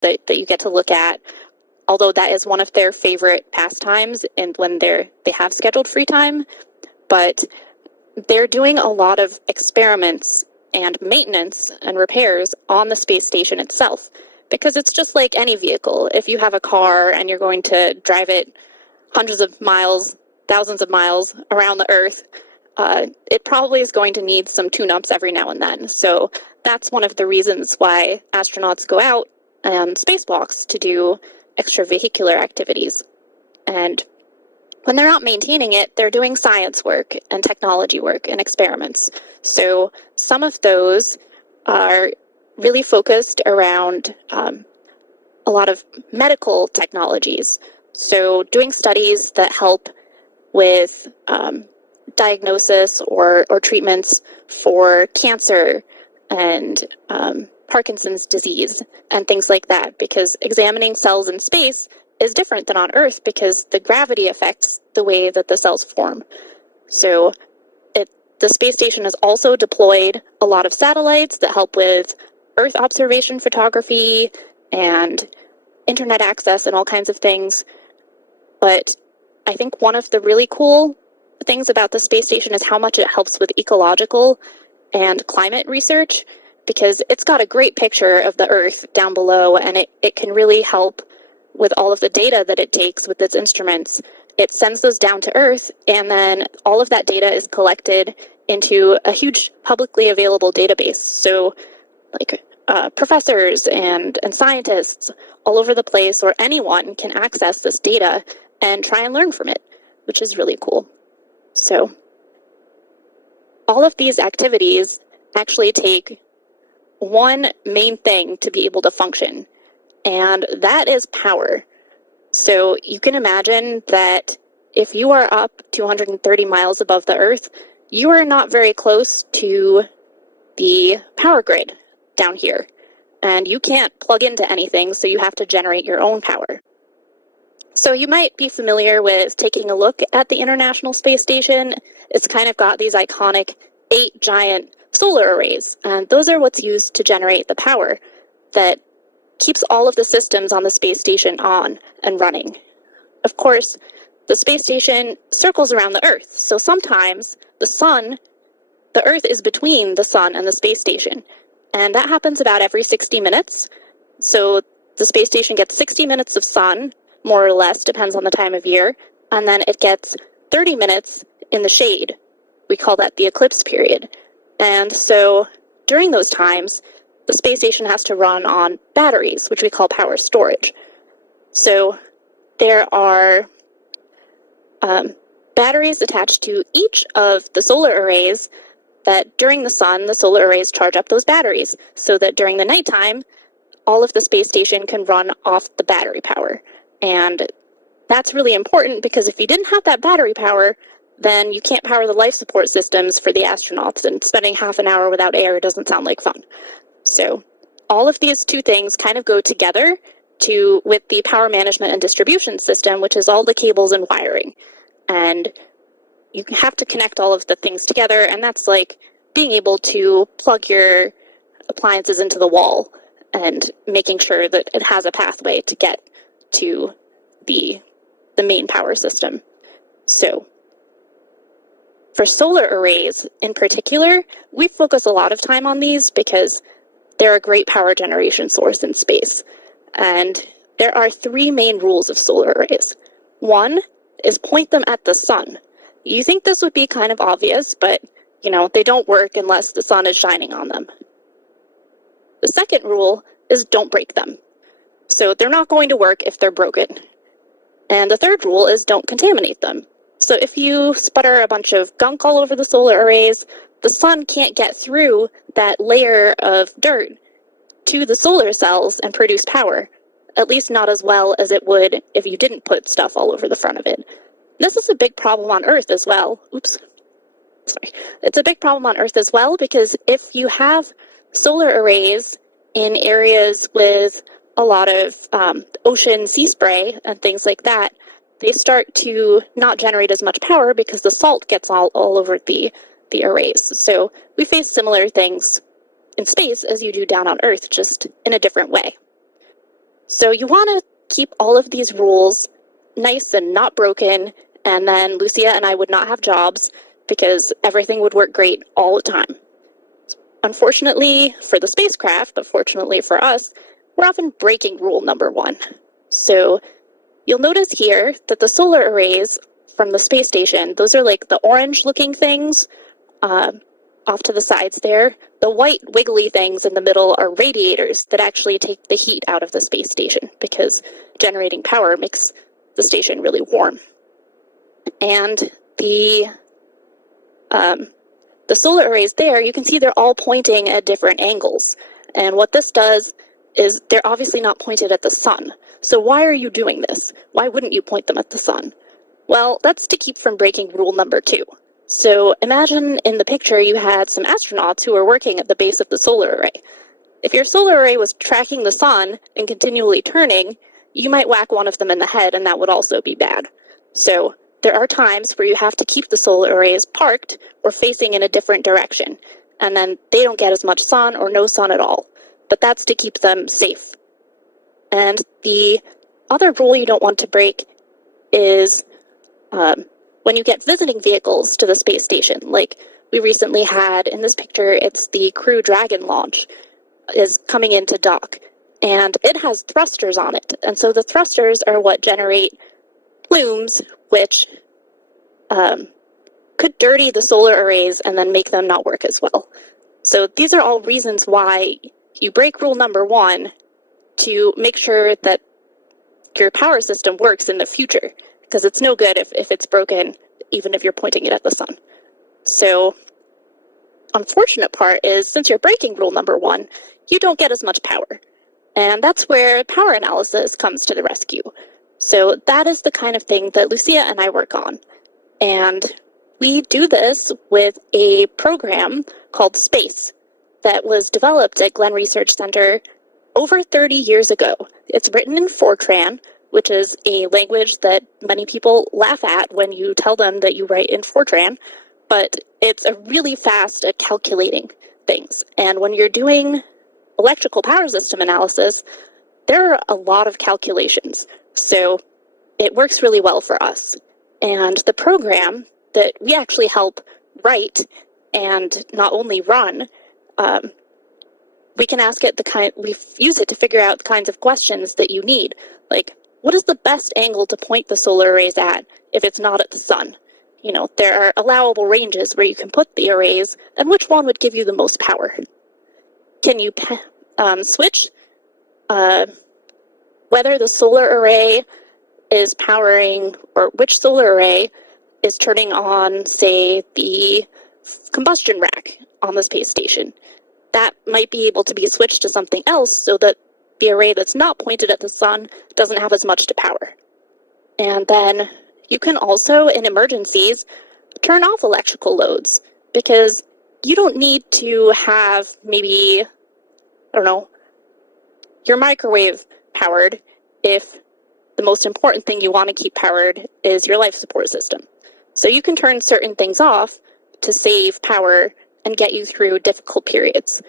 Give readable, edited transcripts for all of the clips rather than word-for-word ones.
that you get to look at, although that is one of their favorite pastimes and when they have scheduled free time. But they're doing a lot of experiments and maintenance and repairs on the space station itself, because it's just like any vehicle. If you have a car and you're going to drive it hundreds of miles, thousands of miles around the Earth, it probably is going to need some tune-ups every now and then. So that's one of the reasons why astronauts go out on spacewalks, to do extravehicular activities. And when they're not maintaining it, they're doing science work and technology work and experiments. So some of those are really focused around a lot of medical technologies. So doing studies that help with diagnosis or treatments for cancer and Parkinson's disease and things like that, because examining cells in space is different than on Earth because the gravity affects the way that the cells form. So the space station has also deployed a lot of satellites that help with Earth observation photography and internet access and all kinds of things. But I think one of the really cool things about the space station is how much it helps with ecological and climate research, because it's got a great picture of the Earth down below, and it can really help with all of the data that it takes with its instruments. It sends those down to Earth, and then all of that data is collected into a huge publicly available database. So like professors and scientists all over the place, or anyone, can access this data and try and learn from it, which is really cool. So all of these activities actually take one main thing to be able to function, and that is power. So you can imagine that if you are up 230 miles above the Earth, you are not very close to the power grid down here, and you can't plug into anything, so you have to generate your own power. So you might be familiar with taking a look at the International Space Station. It's kind of got these iconic 8 giant solar arrays, and those are what's used to generate the power that keeps all of the systems on the space station on and running. Of course, the space station circles around the Earth, so sometimes the Earth is between the sun and the space station, and that happens about every 60 minutes. So the space station gets 60 minutes of sun, more or less, depends on the time of year, and then it gets 30 minutes in the shade. We call that the eclipse period. And so during those times, the space station has to run on batteries, which we call power storage. So there are batteries attached to each of the solar arrays that during the sun, the solar arrays charge up those batteries so that during the nighttime, all of the space station can run off the battery power. And that's really important because if you didn't have that battery power, then you can't power the life support systems for the astronauts, and spending half an hour without air doesn't sound like fun. So all of these two things kind of go together with the power management and distribution system, which is all the cables and wiring. And you have to connect all of the things together, and that's like being able to plug your appliances into the wall and making sure that it has a pathway to get to the main power system. So for solar arrays in particular, we focus a lot of time on these because they're a great power generation source in space. And there are 3 main rules of solar arrays. One is point them at the sun. You think this would be kind of obvious, but they don't work unless the sun is shining on them. The second rule is don't break them. So they're not going to work if they're broken. And the third rule is don't contaminate them. So if you sputter a bunch of gunk all over the solar arrays, the sun can't get through that layer of dirt to the solar cells and produce power, at least not as well as it would if you didn't put stuff all over the front of it. This is a big problem on Earth as well. It's a big problem on Earth as well because if you have solar arrays in areas with a lot of ocean sea spray and things like that, they start to not generate as much power because the salt gets all over the arrays. So we face similar things in space as you do down on Earth, just in a different way. So you want to keep all of these rules nice and not broken, and then Lucia and I would not have jobs because everything would work great all the time. Unfortunately for the spacecraft, but fortunately for us, we're often breaking rule number 1. So you'll notice here that the solar arrays from the space station, those are like the orange-looking things off to the sides there. The white wiggly things in the middle are radiators that actually take the heat out of the space station because generating power makes the station really warm. And the solar arrays there, you can see they're all pointing at different angles. And what this does is they're obviously not pointed at the sun. So why are you doing this? Why wouldn't you point them at the sun? Well, that's to keep from breaking rule number 2. So imagine in the picture you had some astronauts who were working at the base of the solar array. If your solar array was tracking the sun and continually turning, you might whack one of them in the head, and that would also be bad. So there are times where you have to keep the solar arrays parked or facing in a different direction, and then they don't get as much sun or no sun at all. But that's to keep them safe. And the other rule you don't want to break is when you get visiting vehicles to the space station, like we recently had in this picture, it's the Crew Dragon launch is coming into dock, and it has thrusters on it. And so the thrusters are what generate plumes, which could dirty the solar arrays and then make them not work as well. So these are all reasons why you break rule number 1 to make sure that your power system works in the future, because it's no good if it's broken, even if you're pointing it at the sun. So unfortunate part is, since you're breaking rule number 1, you don't get as much power. And that's where power analysis comes to the rescue. So that is the kind of thing that Lucia and I work on. And we do this with a program called SPACE that was developed at Glenn Research Center over 30 years ago. It's written in Fortran, which is a language that many people laugh at when you tell them that you write in Fortran, but it's a really fast at calculating things. And when you're doing electrical power system analysis, there are a lot of calculations. So it works really well for us. And the program that we actually help write and not only run, we can ask it we use it to figure out the kinds of questions that you need. Like, what is the best angle to point the solar arrays at if it's not at the sun? You know, there are allowable ranges where you can put the arrays, and which one would give you the most power? Can you switch whether the solar array is powering, or which solar array is turning on, say, the combustion rack on the space station? That might be able to be switched to something else so that the array that's not pointed at the sun doesn't have as much to power. And then you can also, in emergencies, turn off electrical loads, because you don't need to have maybe, I don't know, your microwave powered if the most important thing you want to keep powered is your life support system. So you can turn certain things off to save power and get you through difficult periods.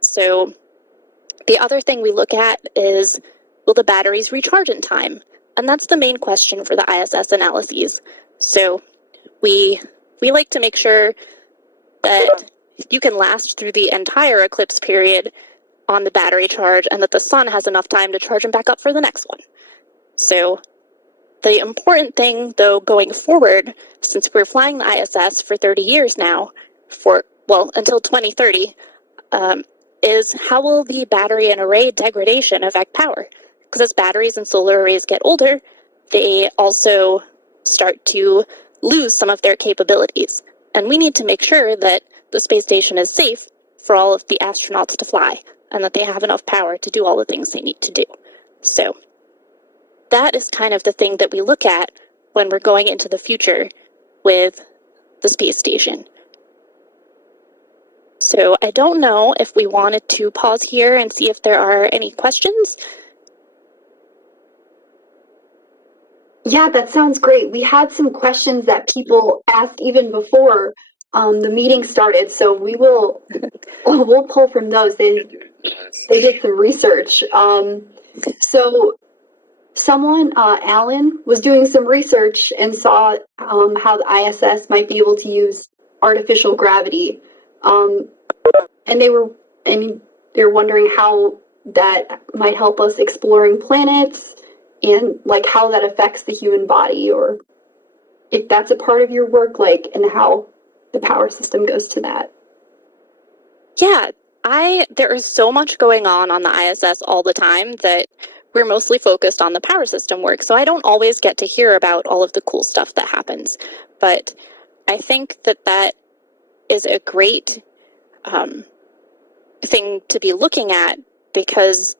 So the other thing we look at is, will the batteries recharge in time? And that's the main question for the ISS analyses. So we like to make sure that you can last through the entire eclipse period on the battery charge, and that the sun has enough time to charge them back up for the next one. So the important thing, though, going forward, since we're flying the ISS for 30 years now, until 2030, is how will the battery and array degradation affect power? Because as batteries and solar arrays get older, they also start to lose some of their capabilities. And we need to make sure that the space station is safe for all of the astronauts to fly, and that they have enough power to do all the things they need to do. So that is kind of the thing that we look at when we're going into the future with the space station. So I don't know if we wanted to pause here and see if there are any questions. Yeah, that sounds great. We had some questions that people asked even before the meeting started, so we'll pull from those. They did some research. So someone, Alan, was doing some research and saw how the ISS might be able to use artificial gravity. And they're wondering how that might help us exploring planets and like how that affects the human body, or if that's a part of your work, like, and how the power system goes to that. Yeah, there is so much going on the ISS all the time that we're mostly focused on the power system work. So I don't always get to hear about all of the cool stuff that happens. But I think that is a great thing to be looking at, because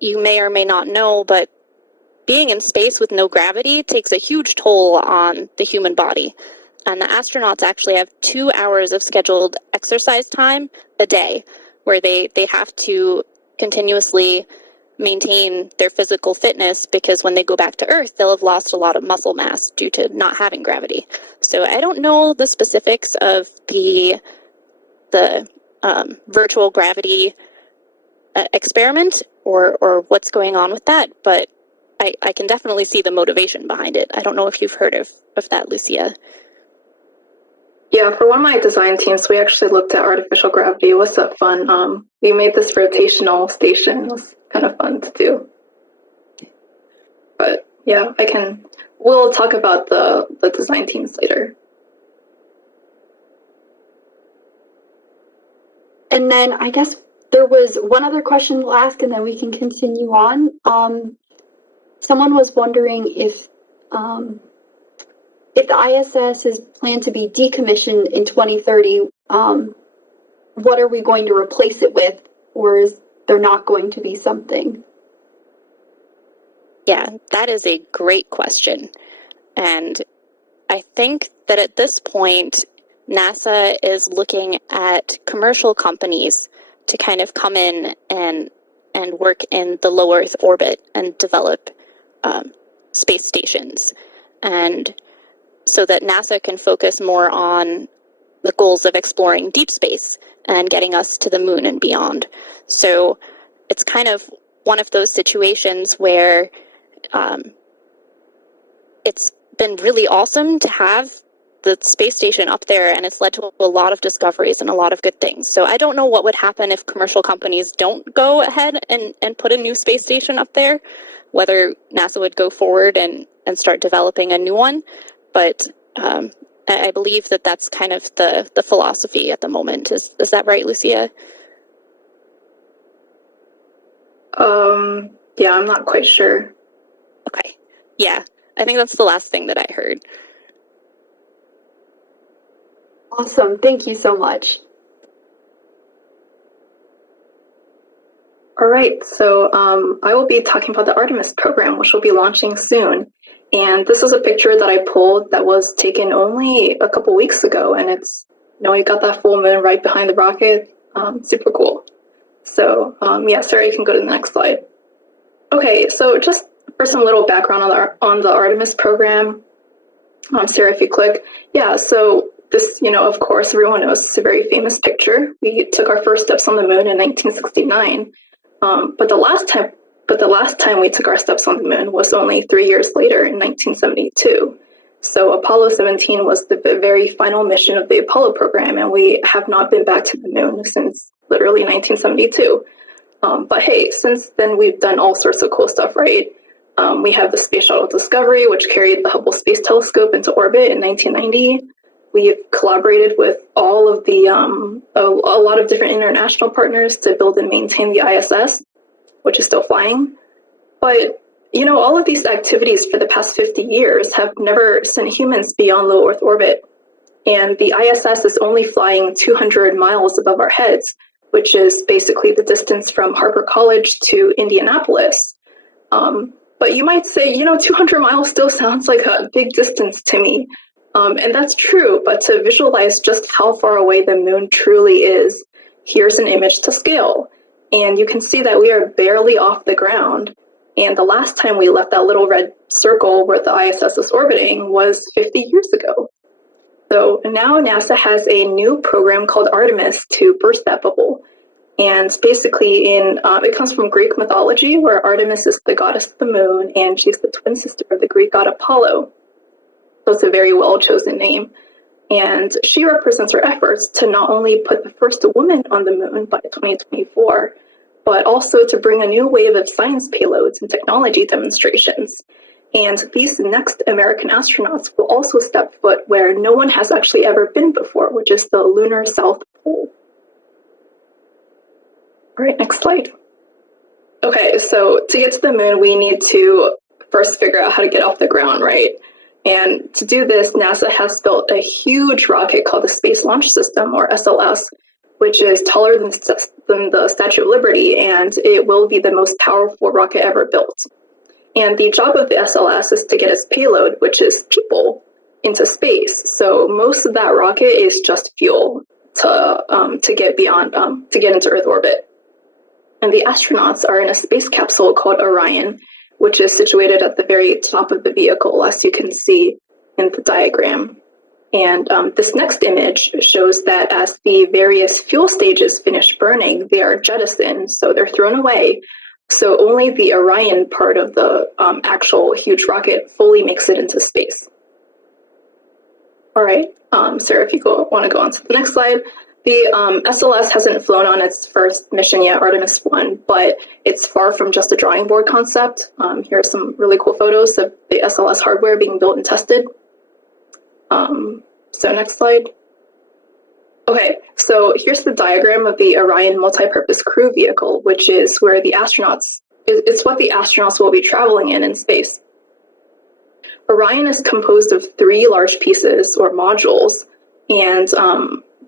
you may or may not know, but being in space with no gravity takes a huge toll on the human body. And the astronauts actually have 2 hours of scheduled exercise time a day, where they have to continuously maintain their physical fitness, because when they go back to Earth, they'll have lost a lot of muscle mass due to not having gravity. So I don't know the specifics of the virtual gravity experiment or what's going on with that, but I can definitely see the motivation behind it. I don't know if you've heard of that, Lucia. Yeah, for one of my design teams, we actually looked at artificial gravity. It was so fun. We made this rotational station. It was kind of fun to do. But yeah, we'll talk about the design teams later. And then I guess there was one other question we'll ask, and then we can continue on. Someone was wondering if the ISS is planned to be decommissioned in 2030, what are we going to replace it with, or is there not going to be something? Yeah, that is a great question. And I think that at this point, NASA is looking at commercial companies to kind of come in and work in the low Earth orbit and develop space stations. And so that NASA can focus more on the goals of exploring deep space and getting us to the moon and beyond. So it's kind of one of those situations where it's been really awesome to have the space station up there, and it's led to a lot of discoveries and a lot of good things. So I don't know what would happen if commercial companies don't go ahead and put a new space station up there, whether NASA would go forward and start developing a new one. But I believe that that's kind of the philosophy at the moment. Is that right, Lucia? Yeah, I'm not quite sure. Okay. Yeah, I think that's the last thing that I heard. Awesome. Thank you so much. All right, so I will be talking about the Artemis program, which will be launching soon. And this is a picture that I pulled that was taken only a couple weeks ago, and it's, you got that full moon right behind the rocket. Super cool. So yeah, Sarah, you can go to the next slide. Okay, so just for some little background on the Artemis program, Sarah, if you click, yeah. So this, of course, everyone knows it's a very famous picture. We took our first steps on the moon in 1969, but the last time we took our steps on the moon was only 3 years later in 1972. So Apollo 17 was the very final mission of the Apollo program, and we have not been back to the moon since literally 1972. But hey, since then we've done all sorts of cool stuff, right? We have the Space Shuttle Discovery, which carried the Hubble Space Telescope into orbit in 1990. We've collaborated with all of a lot of different international partners to build and maintain the ISS, which is still flying. But, all of these activities for the past 50 years have never sent humans beyond low Earth orbit. And the ISS is only flying 200 miles above our heads, which is basically the distance from Harper College to Indianapolis. But you might say, 200 miles still sounds like a big distance to me. And that's true, but to visualize just how far away the moon truly is, here's an image to scale. And you can see that we are barely off the ground. And the last time we left that little red circle where the ISS is orbiting was 50 years ago. So now NASA has a new program called Artemis to burst that bubble. And basically, it comes from Greek mythology, where Artemis is the goddess of the moon, and she's the twin sister of the Greek god Apollo. So it's a very well-chosen name. And she represents her efforts to not only put the first woman on the moon by 2024, but also to bring a new wave of science payloads and technology demonstrations. And these next American astronauts will also step foot where no one has actually ever been before, which is the lunar South Pole. All right, next slide. Okay, so to get to the moon, we need to first figure out how to get off the ground, right? And to do this, NASA has built a huge rocket called the Space Launch System, or SLS, which is taller than the Statue of Liberty, and it will be the most powerful rocket ever built. And the job of the SLS is to get its payload, which is people, into space. So most of that rocket is just fuel to get beyond to get into Earth orbit. And the astronauts are in a space capsule called Orion, which is situated at the very top of the vehicle, as you can see in the diagram. And this next image shows that as the various fuel stages finish burning, they are jettisoned, so they're thrown away. So only the Orion part of the actual huge rocket fully makes it into space. All right, Sarah, if you want to go on to the next slide. The SLS hasn't flown on its first mission yet, Artemis 1, but it's far from just a drawing board concept. Here are some really cool photos of the SLS hardware being built and tested. So next slide. Okay, so here's the diagram of the Orion multi-purpose crew vehicle, which is where the astronauts, it's what the astronauts will be traveling in space. Orion is composed of 3 large pieces, or modules, and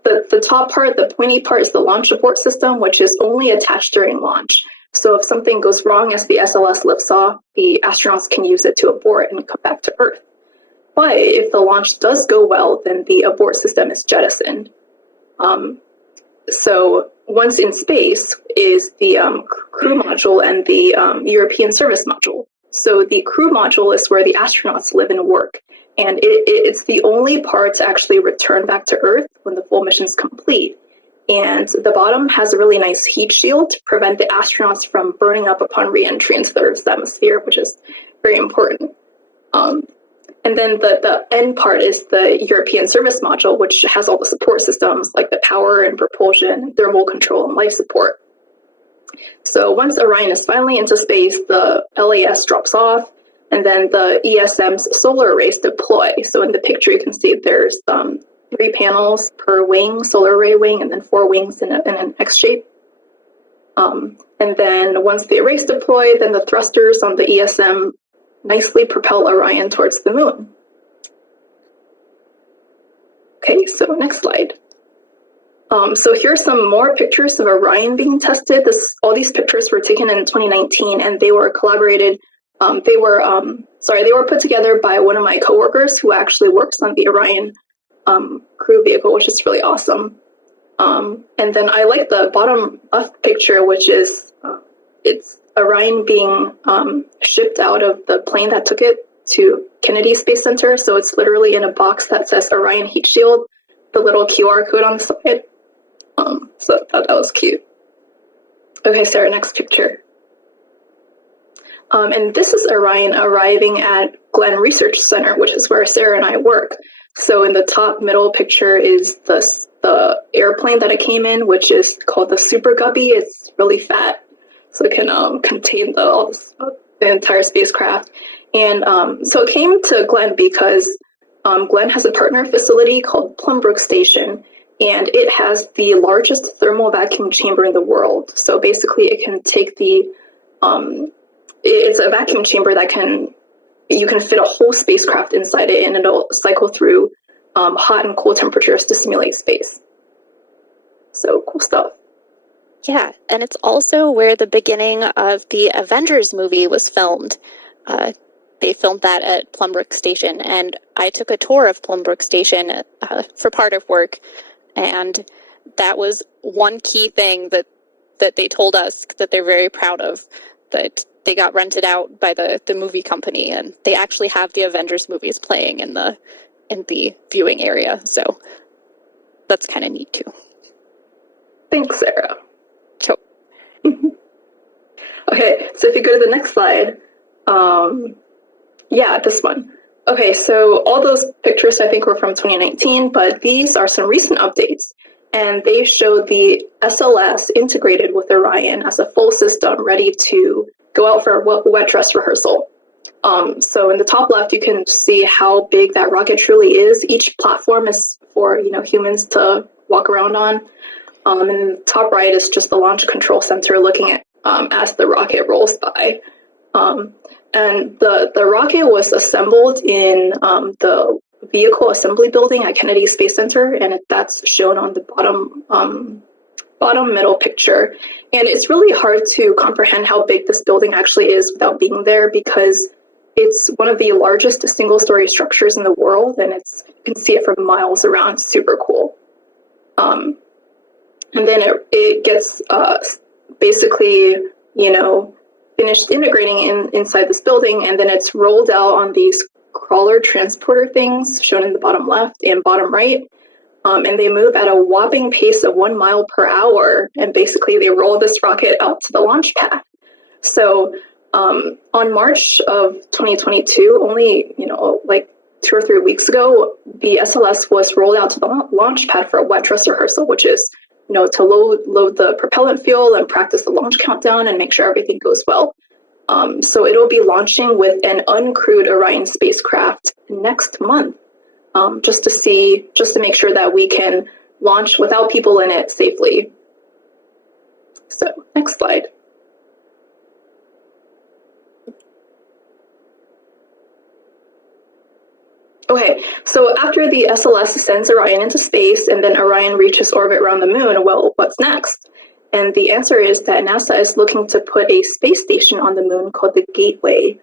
the top part, the pointy part, is the launch abort system, which is only attached during launch. So if something goes wrong as the SLS lifts off, the astronauts can use it to abort and come back to Earth. But if the launch does go well, then the abort system is jettisoned. So once in space is the crew module and the European service module. So the crew module is where the astronauts live and work. And it's the only part to actually return back to Earth when the full mission is complete. And the bottom has a really nice heat shield to prevent the astronauts from burning up upon re-entry into the Earth's atmosphere, which is very important. And then the end part is the European service module, which has all the support systems like the power and propulsion, thermal control, and life support. So once Orion is finally into space, the LAS drops off, and then the ESM's solar arrays deploy. So in the picture, you can see there's 3 panels per wing, solar array wing, and then 4 wings in an X shape. And then once the arrays deploy, then the thrusters on the ESM nicely propel Orion towards the moon. Okay, so next slide. So here's some more pictures of Orion being tested. All these pictures were taken in 2019, and they were collaborated. They were put together by one of my coworkers who actually works on the Orion crew vehicle, which is really awesome. And then I like the bottom left picture, which is it's Orion being shipped out of the plane that took it to Kennedy Space Center. So it's literally in a box that says Orion Heat Shield, the little QR code on the side. So I thought that was cute. Okay, Sarah, next picture. And this is Orion arriving at Glenn Research Center, which is where Sarah and I work. So in the top middle picture is the airplane that it came in, which is called the Super Guppy. It's really fat, so it can contain the entire spacecraft. And so it came to Glenn because Glenn has a partner facility called Plumbrook Station, and it has the largest thermal vacuum chamber in the world. So basically it can take it's a vacuum chamber that you can fit a whole spacecraft inside it, and it'll cycle through hot and cool temperatures to simulate space. So cool stuff. Yeah, and it's also where the beginning of the Avengers movie was filmed. They filmed that at Plumbrook Station, and I took a tour of Plumbrook Station for part of work, and that was one key thing that they told us that they're very proud of, that they got rented out by the movie company, and they actually have the Avengers movies playing in the viewing area. So that's kind of neat too. Thanks, Sarah. Sure. Okay, so if you go to the next slide, yeah, this one. Okay, so all those pictures I think were from 2019, but these are some recent updates. And they show the SLS integrated with Orion as a full system ready to go out for a wet dress rehearsal. So in the top left, you can see how big that rocket truly is. Each platform is for humans to walk around on. And the top right is just the launch control center looking at as the rocket rolls by. And the rocket was assembled in the vehicle assembly building at Kennedy Space Center, and that's shown on the bottom middle picture. And it's really hard to comprehend how big this building actually is without being there, because it's one of the largest single-story structures in the world, and you can see it from miles around. It's super cool. And then it gets basically, finished integrating inside this building, and then it's rolled out on these crawler transporter things shown in the bottom left and bottom right. And they move at a whopping pace of 1 mile per hour, and basically they roll this rocket out to the launch pad. So on March of 2022, only like 2 or 3 weeks ago, the SLS was rolled out to the launch pad for a wet dress rehearsal, which is to load the propellant fuel and practice the launch countdown and make sure everything goes well. So it'll be launching with an uncrewed Orion spacecraft next month, just to make sure that we can launch without people in it safely. So next slide. Okay, so after the SLS sends Orion into space and then Orion reaches orbit around the moon, well, what's next? And the answer is that NASA is looking to put a space station on the moon called the Gateway.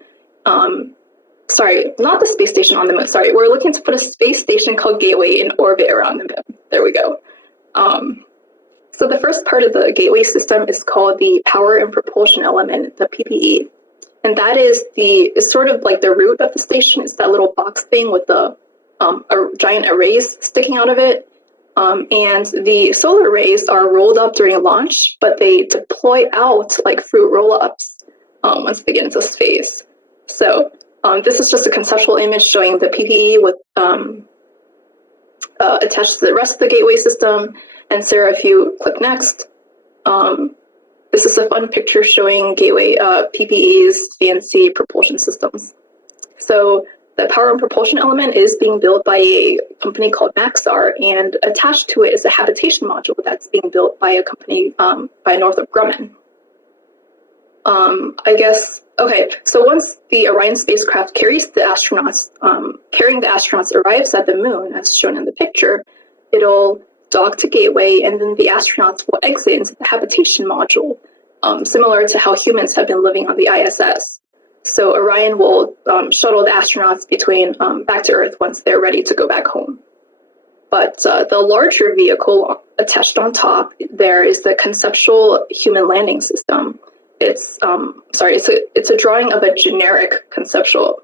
Sorry, not the space station on the moon. Sorry, we're looking to put a space station called Gateway in orbit around the moon. There we go. So the first part of the Gateway system is called the Power and Propulsion Element, the PPE. And that is sort of like the root of the station. It's that little box thing with the giant arrays sticking out of it. And the solar arrays are rolled up during launch, but they deploy out like fruit roll-ups once they get into space. So this is just a conceptual image showing the PPE with attached to the rest of the Gateway system. And Sarah, if you click next, this is a fun picture showing Gateway PPE's fancy propulsion systems. So the power and propulsion element is being built by a company called Maxar, and attached to it is a habitation module that's being built by a company by Northrop Grumman. Okay, so once the Orion spacecraft carrying the astronauts arrives at the moon, as shown in the picture, it'll dock to Gateway, and then the astronauts will exit into the habitation module, similar to how humans have been living on the ISS. So Orion will shuttle the astronauts between back to Earth once they're ready to go back home. But the larger vehicle attached on top there is the conceptual human landing system. It's a drawing of a generic conceptual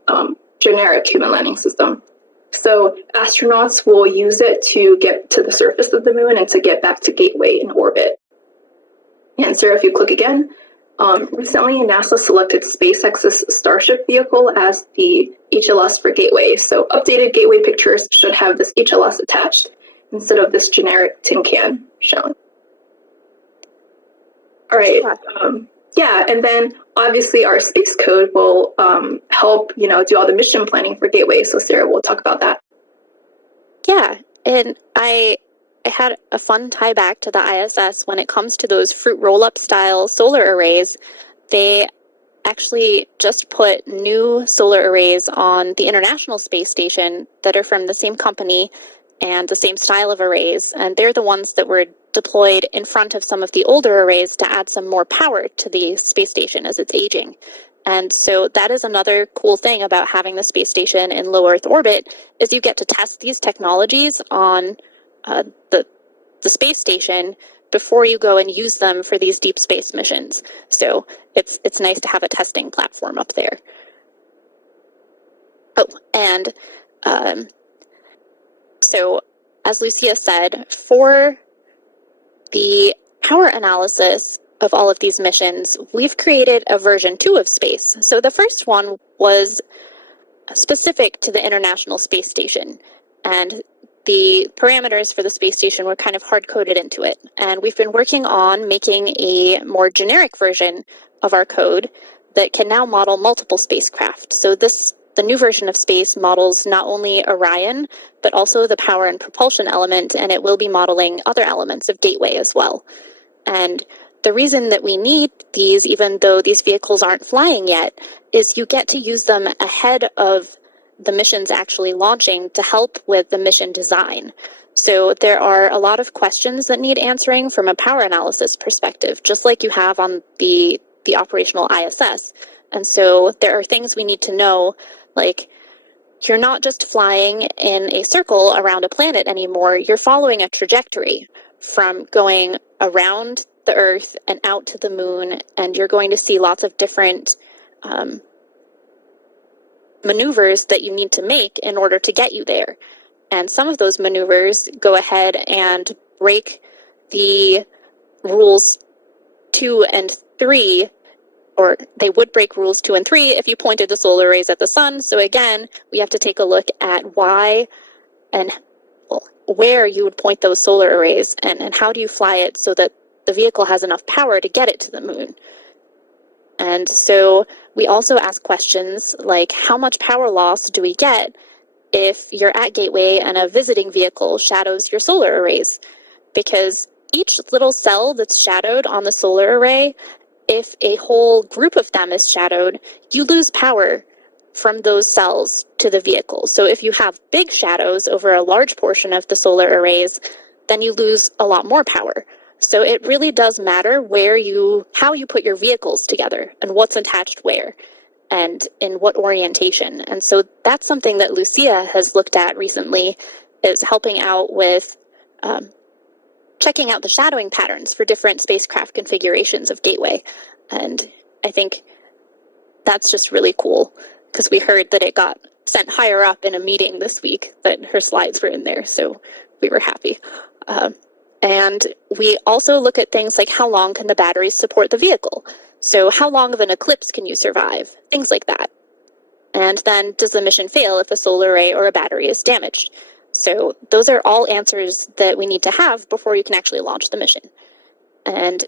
generic human landing system. So astronauts will use it to get to the surface of the moon and to get back to Gateway in orbit. And Sarah, if you click again, recently NASA selected SpaceX's Starship vehicle as the HLS for Gateway. So updated Gateway pictures should have this HLS attached instead of this generic tin can shown. All right. Yeah, and then obviously our space code will help, do all the mission planning for Gateway. So Sarah will talk about that. Yeah, and I had a fun tie back to the ISS when it comes to those fruit roll-up style solar arrays. They actually just put new solar arrays on the International Space Station that are from the same company and the same style of arrays, and they're the ones that were deployed in front of some of the older arrays to add some more power to the space station as it's aging. And so that is another cool thing about having the space station in low Earth orbit, is you get to test these technologies on the space station before you go and use them for these deep space missions. So it's nice to have a testing platform up there. Oh, and so as Lucia said, for the power analysis of all of these missions, we've created a version 2 of space. So the first one was specific to the International Space Station, and the parameters for the space station were kind of hard-coded into it. And we've been working on making a more generic version of our code that can now model multiple spacecraft. So the new version of space models not only Orion, but also the power and propulsion element, and it will be modeling other elements of Gateway as well. And the reason that we need these, even though these vehicles aren't flying yet, is you get to use them ahead of the missions actually launching to help with the mission design. So there are a lot of questions that need answering from a power analysis perspective, just like you have on the operational ISS. And so there are things we need to know, like you're not just flying in a circle around a planet anymore, you're following a trajectory from going around the Earth and out to the moon, and you're going to see lots of different maneuvers that you need to make in order to get you there. And some of those maneuvers go ahead and break the rules 2 and 3, or they would break rules 2 and 3 if you pointed the solar arrays at the sun. So again, we have to take a look at why and where you would point those solar arrays, and how do you fly it so that the vehicle has enough power to get it to the moon. And so we also ask questions like, how much power loss do we get if you're at Gateway and a visiting vehicle shadows your solar arrays? Because each little cell that's shadowed on the solar array, if a whole group of them is shadowed, you lose power from those cells to the vehicle. So if you have big shadows over a large portion of the solar arrays, then you lose a lot more power. So it really does matter how you put your vehicles together and what's attached where and in what orientation. And so that's something that Lucia has looked at recently, is helping out with checking out the shadowing patterns for different spacecraft configurations of Gateway. And I think that's just really cool, because we heard that it got sent higher up in a meeting this week, that her slides were in there, so we were happy. And we also look at things like, how long can the batteries support the vehicle? So how long of an eclipse can you survive? Things like that. And then, does the mission fail if a solar array or a battery is damaged? So those are all answers that we need to have before you can actually launch the mission. And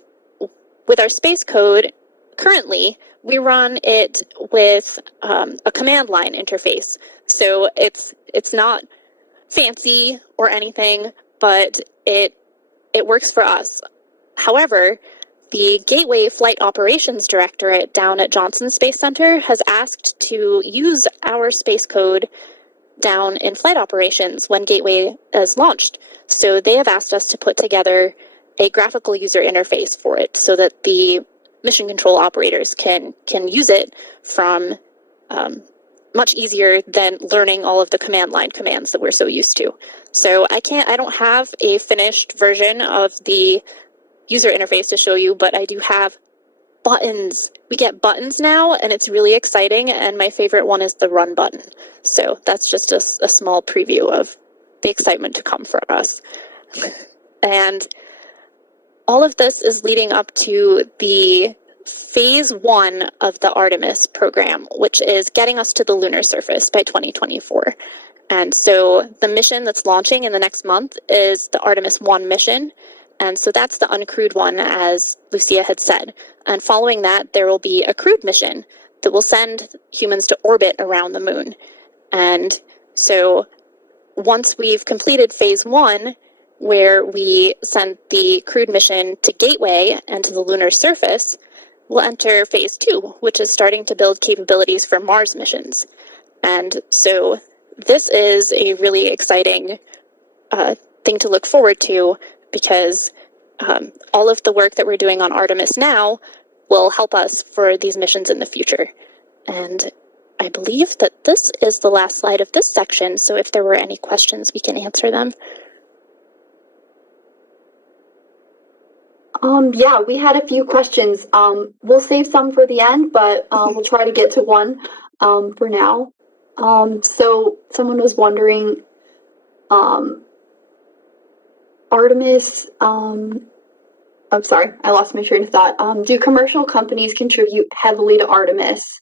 with our space code, currently, we run it with a command line interface. So it's not fancy or anything, but it works for us. However, the Gateway Flight Operations Directorate down at Johnson Space Center has asked to use our space code down in flight operations when Gateway is launched. So they have asked us to put together a graphical user interface for it so that the mission control operators can use it from much easier than learning all of the command line commands that we're so used to. So I don't have a finished version of the user interface to show you, but I do have buttons. We get buttons now, and it's really exciting, and my favorite one is the run button. So that's just a small preview of the excitement to come for us. And all of this is leading up to the phase 1 of the Artemis program, which is getting us to the lunar surface by 2024. And so the mission that's launching in the next month is the Artemis 1 mission. And so that's the uncrewed one, as Lucia had said. And following that, there will be a crewed mission that will send humans to orbit around the moon. And so once we've completed phase 1, where we send the crewed mission to Gateway and to the lunar surface, we'll enter phase 2, which is starting to build capabilities for Mars missions. And so this is a really exciting thing to look forward to, because all of the work that we're doing on Artemis now will help us for these missions in the future. And I believe that this is the last slide of this section, so if there were any questions, we can answer them. Yeah, we had a few questions. We'll save some for the end, but we'll try to get to one for now. So someone was wondering, Artemis, I'm sorry, I lost my train of thought. Do commercial companies contribute heavily to Artemis?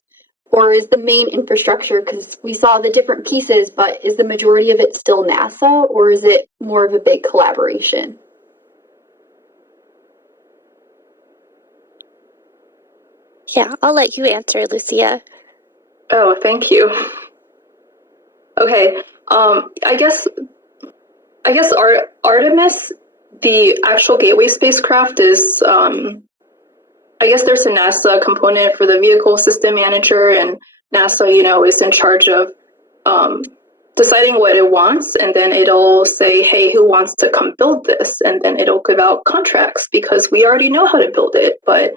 Or is the main infrastructure, because we saw the different pieces, but is the majority of it still NASA, or is it more of a big collaboration? Yeah, I'll let you answer, Lucia. Oh, thank you. Okay, I guess Artemis, the actual gateway spacecraft, is I guess there's a NASA component for the vehicle system manager, and NASA, is in charge of deciding what it wants, and then it'll say, hey, who wants to come build this? And then it'll give out contracts because we already know how to build it, but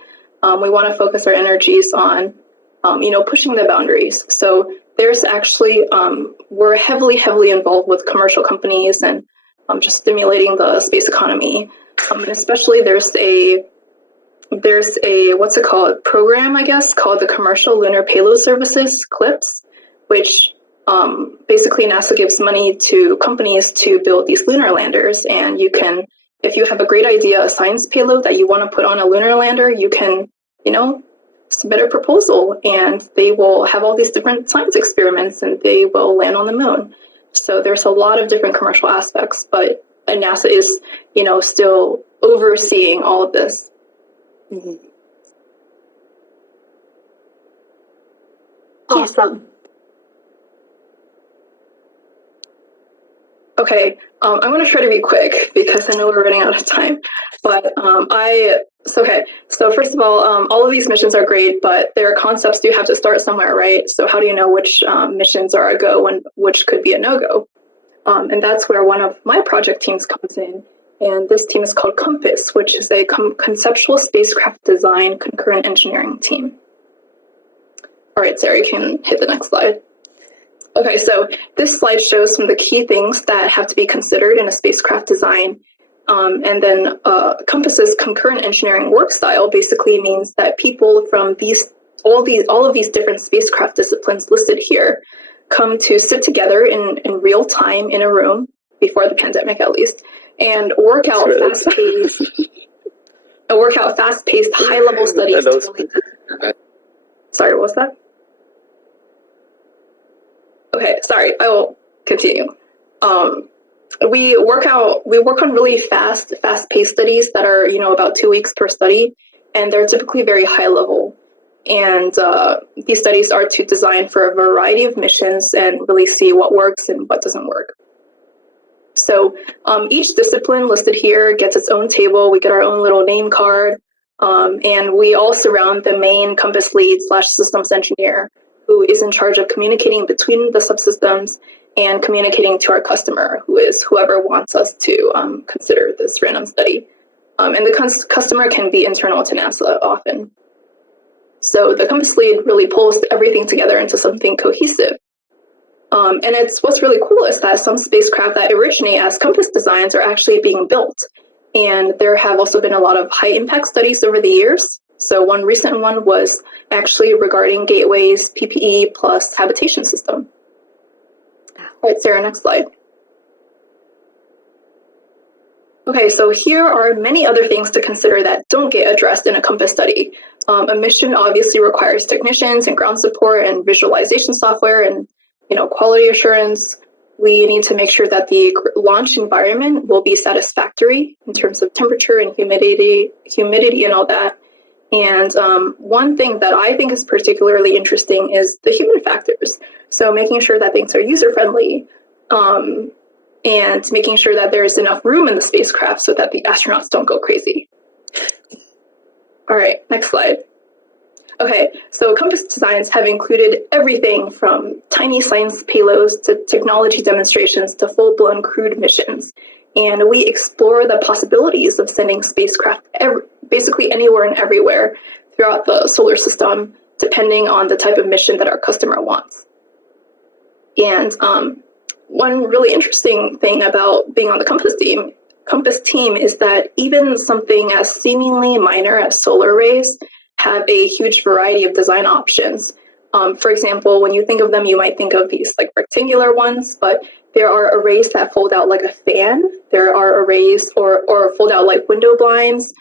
we want to focus our energies on, pushing the boundaries. So there's actually, we're heavily involved with commercial companies and just stimulating the space economy. And especially there's a what's it called, program, I guess, called the Commercial Lunar Payload Services, CLIPS, which basically NASA gives money to companies to build these lunar landers. And you can, if you have a great idea, a science payload that you want to put on a lunar lander, you can, submit a proposal, and they will have all these different science experiments and they will land on the moon. So there's a lot of different commercial aspects, but NASA is, still overseeing all of this. Mm-hmm. Awesome. Okay, I'm going to try to be quick because I know we're running out of time. But so first of all of these missions are great, but their concepts do have to start somewhere, right? So how do you know which missions are a go and which could be a no-go? And that's where one of my project teams comes in. And this team is called COMPASS, which is a conceptual spacecraft design concurrent engineering team. All right, Sarah, you can hit the next slide. Okay, so this slide shows some of the key things that have to be considered in a spacecraft design. And then COMPASS's concurrent engineering work style basically means that people from all of these different spacecraft disciplines listed here come to sit together in real time in a room, before the pandemic at least, and work out fast-paced, high-level studies. Sorry, what was that? Okay, sorry, I will continue. We work on really fast-paced studies that are, about 2 weeks per study, and they're typically very high level. And these studies are to design for a variety of missions and really see what works and what doesn't work. So each discipline listed here gets its own table. We get our own little name card, and we all surround the main COMPASS lead / systems engineer, who is in charge of communicating between the subsystems and communicating to our customer, who is whoever wants us to consider this random study. And the customer can be internal to NASA often. So the COMPASS lead really pulls everything together into something cohesive. And what's really cool is that some spacecraft that originate as COMPASS designs are actually being built. And there have also been a lot of high impact studies over the years. So one recent one was actually regarding gateways, PPE plus habitation system. All right, Sarah, next slide. Okay, so here are many other things to consider that don't get addressed in a COMPASS study. A mission obviously requires technicians and ground support and visualization software and quality assurance. We need to make sure that the launch environment will be satisfactory in terms of temperature and humidity and all that. And one thing that I think is particularly interesting is the human factors. So making sure that things are user-friendly, and making sure that there's enough room in the spacecraft so that the astronauts don't go crazy. All right, next slide. Okay, so COMPASS designs have included everything from tiny science payloads to technology demonstrations to full-blown crewed missions. And we explore the possibilities of sending spacecraft basically anywhere and everywhere throughout the solar system, depending on the type of mission that our customer wants. And one really interesting thing about being on the COMPASS team is that even something as seemingly minor as solar arrays have a huge variety of design options. For example, when you think of them, you might think of these like rectangular ones, but there are arrays that fold out like a fan. There are arrays or fold out like window blinds.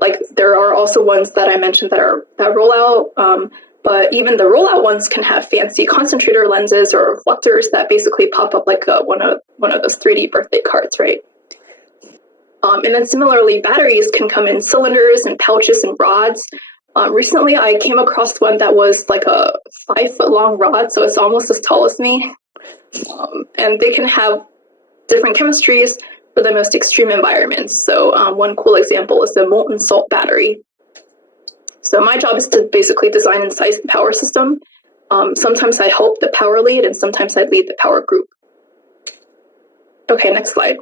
Like there are also ones that I mentioned that roll out, but even the rollout ones can have fancy concentrator lenses or reflectors that basically pop up like one of those 3D birthday cards, right? And then similarly, batteries can come in cylinders and pouches and rods. Recently, I came across one that was like a 5-foot long rod, so it's almost as tall as me. And they can have different chemistries for the most extreme environments. So one cool example is the molten salt battery. So my job is to basically design and size the power system. Sometimes I help the power lead, and sometimes I lead the power group. Okay, next slide.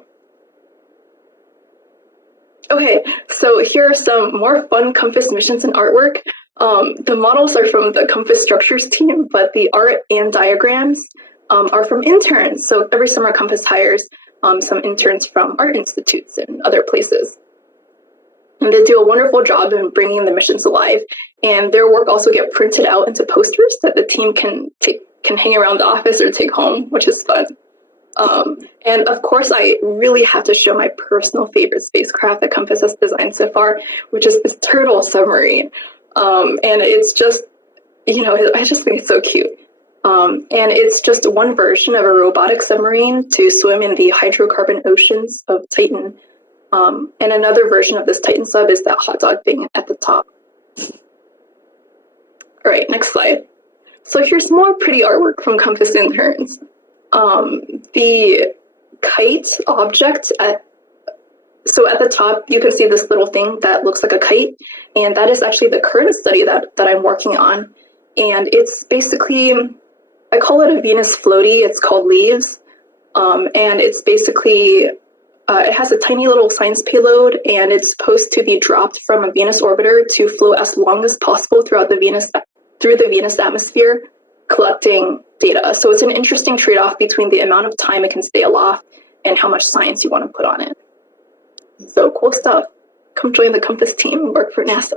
Okay, so here are some more fun Compass missions and artwork. The models are from the Compass Structures team, but the art and diagrams are from interns. So every summer Compass hires some interns from art institutes and other places. And they do a wonderful job in bringing the missions alive. And their work also get printed out into posters that the team can hang around the office or take home, which is fun. And of course, I really have to show my personal favorite spacecraft that Compass has designed so far, which is this turtle submarine. And it's just, I just think it's so cute. And it's just one version of a robotic submarine to swim in the hydrocarbon oceans of Titan. And another version of this Titan sub is that hot dog thing at the top. All right, next slide. So here's more pretty artwork from Compass interns. The kite object so at the top, you can see this little thing that looks like a kite, and that is actually the current study that I'm working on. And it's basically, I call it a Venus floaty. It's called Leaves. And it's basically, it has a tiny little science payload, and it's supposed to be dropped from a Venus orbiter to float as long as possible through the Venus atmosphere, collecting data. So it's an interesting trade-off between the amount of time it can stay aloft and how much science you want to put on it. So cool stuff. Come join the Compass team and work for NASA.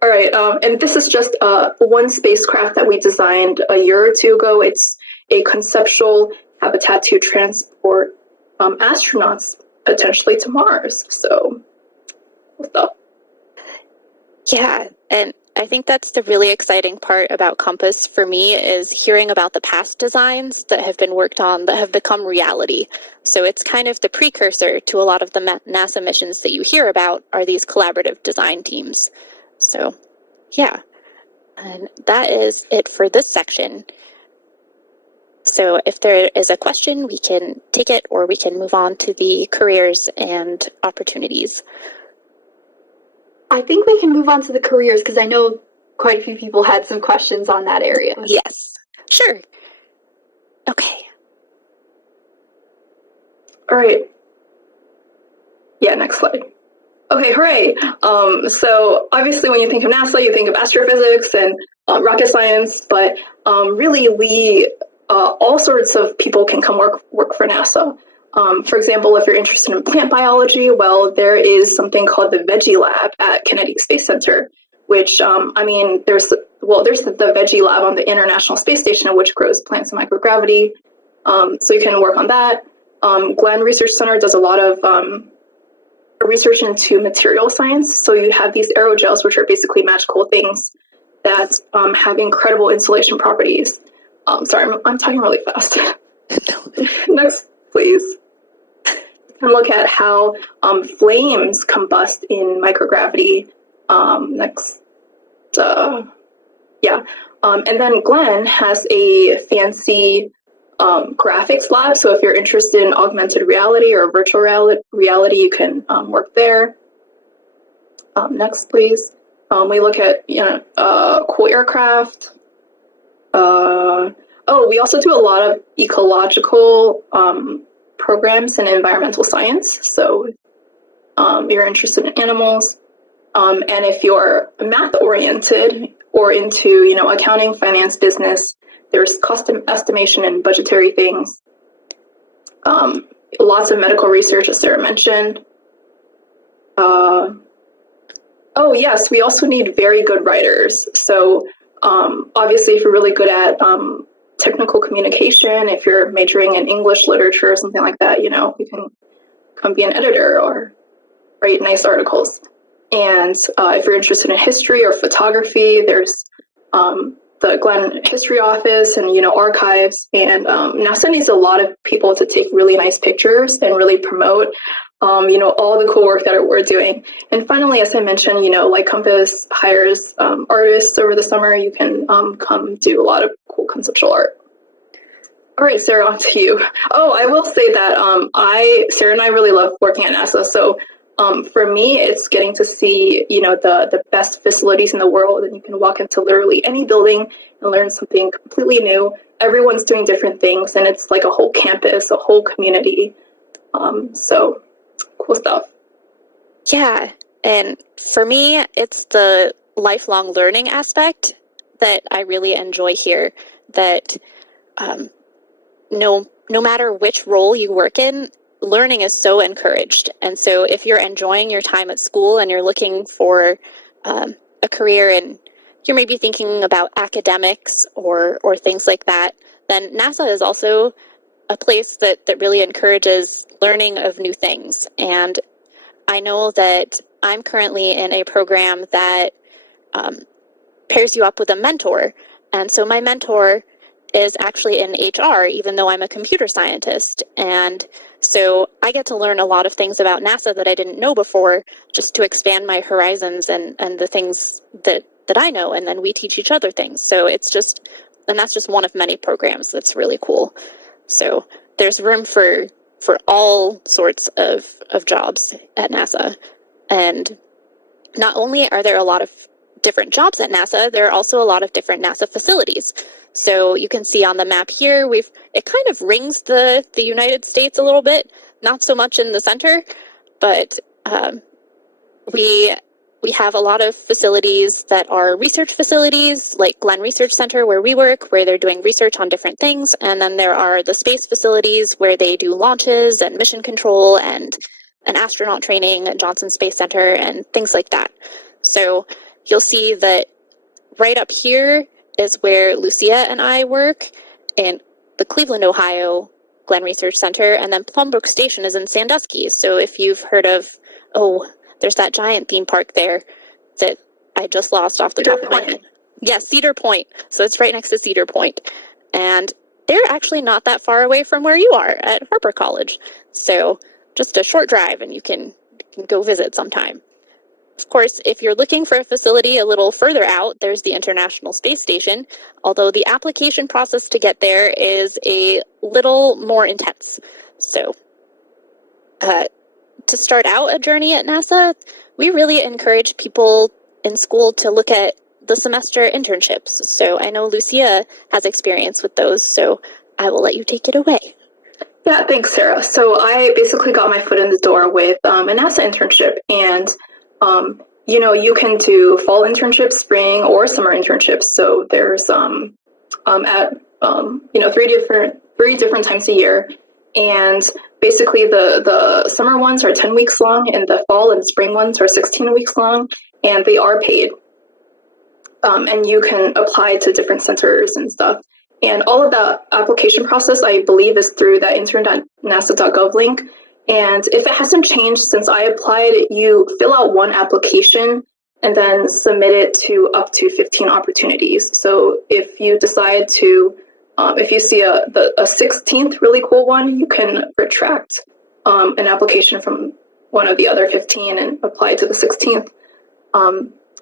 All right, and this is just one spacecraft that we designed a year or two ago. It's a conceptual habitat to transport astronauts potentially to Mars. So cool stuff. Yeah, and I think that's the really exciting part about Compass for me is hearing about the past designs that have been worked on that have become reality. So it's kind of the precursor to a lot of the NASA missions that you hear about are these collaborative design teams. So yeah, and that is it for this section. So if there is a question, we can take it or we can move on to the careers and opportunities. I think we can move on to the careers because I know quite a few people had some questions on that area. Yes, sure. Okay. All right. Yeah, next slide. Okay, hooray. So obviously when you think of NASA, you think of astrophysics and rocket science, but really all sorts of people can come work for NASA. For example, if you're interested in plant biology, well, there is something called the Veggie Lab at Kennedy Space Center, which, there's the Veggie Lab on the International Space Station, which grows plants in microgravity. So you can work on that. Glenn Research Center does a lot of research into material science. So you have these aerogels, which are basically magical things that have incredible insulation properties. Sorry, I'm talking really fast. Next, please. You can look at how flames combust in microgravity. And then Glenn has a fancy graphics lab. So if you're interested in augmented reality or virtual reality, you can work there. Next, please. We look at cool aircraft. We also do a lot of ecological programs in environmental science. So you're interested in animals. And if you're math oriented or into, accounting, finance, business, there's cost estimation and budgetary things. Lots of medical research, as Sarah mentioned. Yes, we also need very good writers. So obviously, if you're really good at technical communication, if you're majoring in English literature or something like that, you can come be an editor or write nice articles. And if you're interested in history or photography, there's the Glenn History Office and, archives. And NASA needs a lot of people to take really nice pictures and really promote, all the cool work that we're doing. And finally, as I mentioned, Light Compass hires artists over the summer. You can come do a lot of cool conceptual art. All right, Sarah, on to you. Oh, I will say that Sarah and I really love working at NASA. So for me, it's getting to see, the best facilities in the world, and you can walk into literally any building and learn something completely new. Everyone's doing different things, and it's like a whole campus, a whole community. So cool stuff. Yeah, and for me, it's the lifelong learning aspect that I really enjoy here. That no matter which role you work in, learning is so encouraged. And so if you're enjoying your time at school and you're looking for a career and you're maybe thinking about academics or things like that, then NASA is also a place that really encourages learning of new things. And I know that I'm currently in a program that pairs you up with a mentor. And so my mentor is actually in HR, even though I'm a computer scientist. And so I get to learn a lot of things about NASA that I didn't know before, just to expand my horizons and the things that I know. And then we teach each other things. So it's just, and that's just one of many programs that's really cool. So there's room for all sorts of jobs at NASA. And not only are there a lot of different jobs at NASA, there are also a lot of different NASA facilities. So you can see on the map here, it kind of rings the United States a little bit, not so much in the center, but we have a lot of facilities that are research facilities, like Glenn Research Center, where we work, where they're doing research on different things. And then there are the space facilities where they do launches and mission control and astronaut training at Johnson Space Center and things like that. So you'll see that right up here is where Lucia and I work in the Cleveland, Ohio Glenn Research Center, and then Plumbrook Station is in Sandusky. So if you've heard of, there's that giant theme park there that I just lost off the top of my head. Yes, Cedar Point. So it's right next to Cedar Point. And they're actually not that far away from where you are at Harper College. So just a short drive and you can go visit sometime. Of course, if you're looking for a facility a little further out, there's the International Space Station, although the application process to get there is a little more intense. So to start out a journey at NASA, we really encourage people in school to look at the semester internships. So I know Lucia has experience with those, so I will let you take it away. Yeah, thanks, Sarah. So I basically got my foot in the door with a NASA internship, and you can do fall internships, spring or summer internships. So there's three different times a year, and basically the summer ones are 10 weeks long, and the fall and spring ones are 16 weeks long, and they are paid. And you can apply to different centers and stuff. And all of the application process, I believe, is through that intern.nasa.gov link. And if it hasn't changed since I applied, you fill out one application and then submit it to up to 15 opportunities. So if you decide to, if you see a 16th really cool one, you can retract an application from one of the other 15 and apply to the 16th.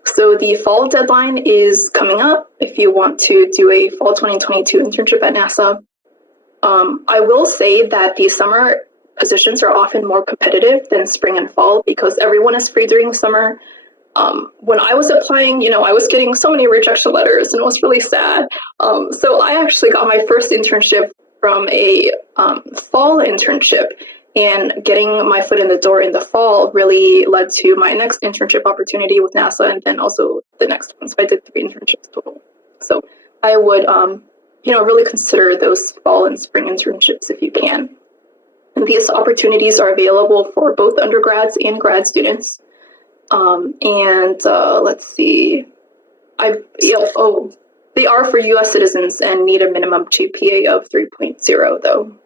So the fall deadline is coming up if you want to do a fall 2022 internship at NASA. I will say that the summer positions are often more competitive than spring and fall because everyone is free during the summer. When I was applying, I was getting so many rejection letters and it was really sad. So I actually got my first internship from a fall internship, and getting my foot in the door in the fall really led to my next internship opportunity with NASA, and then also the next one. So I did 3 internships total. So I would, really consider those fall and spring internships if you can. And these opportunities are available for both undergrads and grad students. Let's see, they are for U.S. citizens and need a minimum GPA of 3.0 though.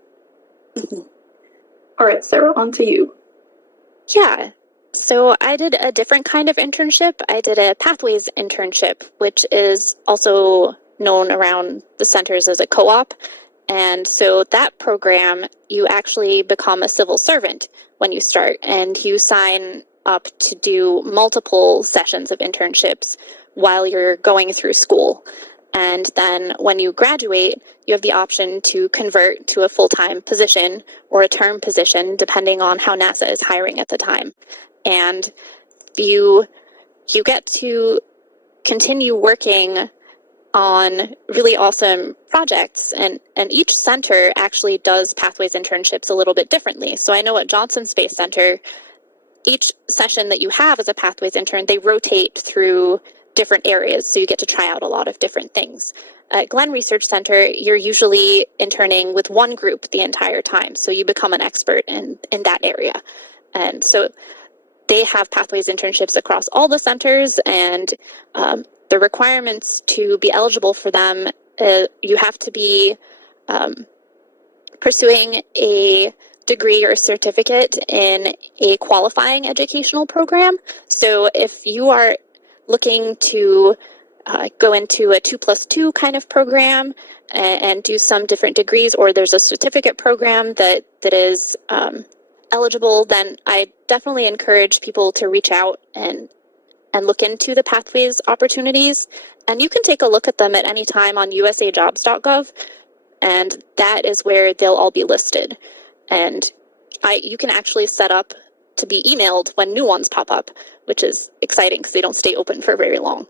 Mm-hmm. All right, Sarah, on to you. Yeah. So I did a different kind of internship. I did a Pathways internship, which is also known around the centers as a co-op. And so that program, you actually become a civil servant when you start, and you sign up to do multiple sessions of internships while you're going through school. And then when you graduate, you have the option to convert to a full-time position or a term position, depending on how NASA is hiring at the time. And you get to continue working on really awesome projects, and each center actually does Pathways internships a little bit differently. So I know at Johnson Space Center, each session that you have as a Pathways intern, they rotate through different areas, so you get to try out a lot of different things. At Glenn Research Center, you're usually interning with one group the entire time, so you become an expert in that area. And so they have Pathways internships across all the centers, and the requirements to be eligible for them, you have to be pursuing a degree or a certificate in a qualifying educational program. So if you are looking to go into a 2+2 kind of program and do some different degrees, or there's a certificate program that is eligible, then I definitely encourage people to reach out and look into the Pathways opportunities. And you can take a look at them at any time on usajobs.gov, and that is where they'll all be listed. And you can actually set up to be emailed when new ones pop up, which is exciting because they don't stay open for very long.